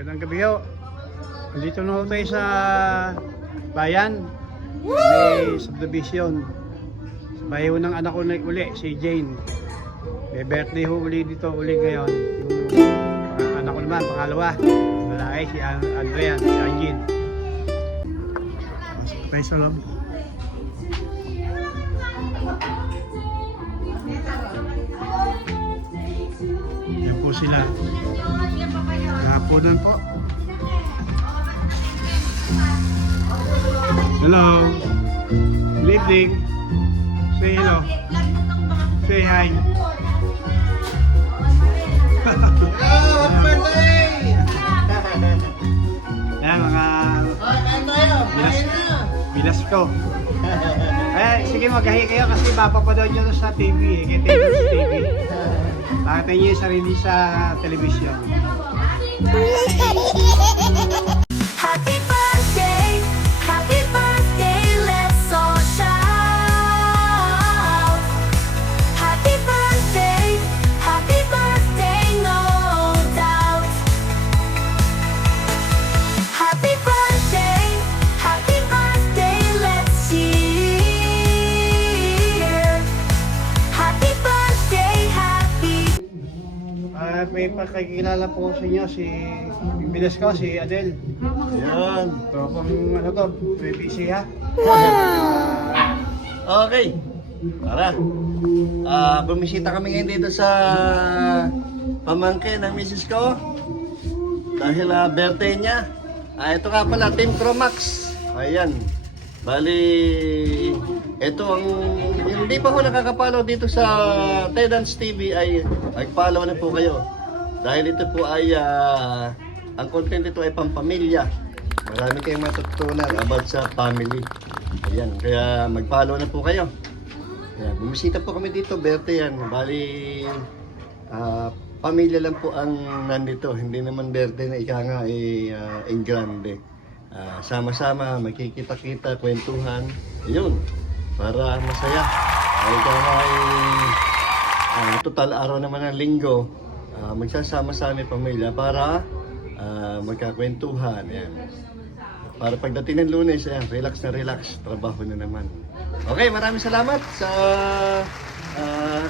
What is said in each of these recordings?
Magandang gabi ho. Nandito na ho tayo sa bayan. May subdivision. Sa bahay ho ng anak ko na uli, si Jane. May birthday ho uli dito uli ngayon. Yung anak ko naman, pangalawa. Lalaki, si Andrea, si Angin. Pasok tayo sa loob. Yan po sila. Kapunan po. Hello. Good evening. Say hello. Say hi. Happy birthday! Yan mga Kain tayo! Kain na! bilas ko. Eh, sige magkahi kayo kasi mapapanood nyo sa TV eh. Kaya TV sa TV. Pakita nyo yung sarili sa television. Happy birthday, let's all shout. Happy birthday, no doubt. Happy birthday, let's cheer. Happy birthday, May pakikilala po sa inyo si bilas ko, si Adel. Yan. Tropang ano to, BBC ha? Okay. Tara. Bumisita kami ngayon dito sa pamangkin ng misis ko. Dahil birthday niya. Ito nga pala, Team Cromax. Ayan. Bali, ito ang hindi pa ko nakakapalo dito sa Tedans TV ay mag-follow na po kayo. Dahil ito po ay ang content ito ay pampamilya. Marami kayong matutunan about sa family. Ayan, kaya mag-follow na po kayo. Ayan, bumisita po kami dito, birthday yan. Bali, pamilya lang po ang nandito. Hindi naman birthday na ika nga en grande. Sama-sama, magkikita-kita, kwentuhan. Ayun, para masaya. Ay total araw naman ng linggo, magsasama-sama yung pamilya para magkakwentuhan. Ayan. Para pagdating ng Lunes, ayan, relax na relax, trabaho na naman. Okay, maraming salamat sa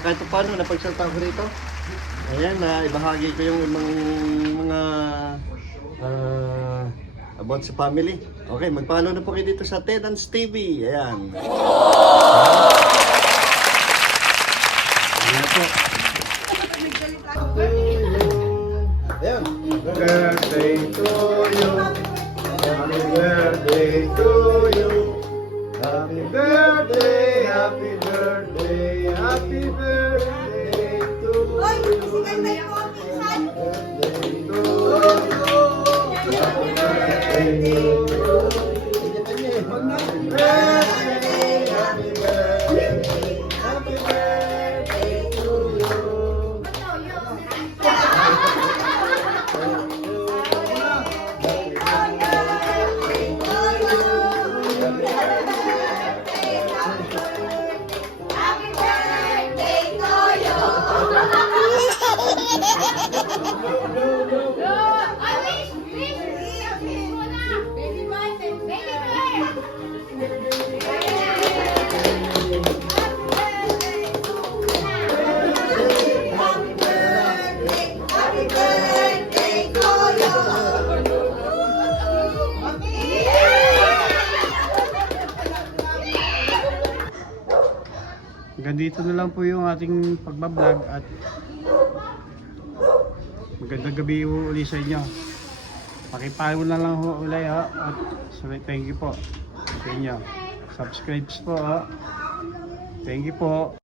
kahit paano napagsalita ko rito. Ayan, ibahagi ko yung mga about sa family. Okay, mag-follow na po kayo dito sa Tedans TV. Ayan. Ayan po. Ayan. Birthday to you. Happy birthday to you. Happy birthday, happy birthday, happy birthday to you. Birthday to you. Hanggang dito na lang po yung ating pagbablog at magandang gabi uli sa inyo. Pakipalo na lang ho uli ha at thank you po sa inyo. Subscribe po ha. Thank you po.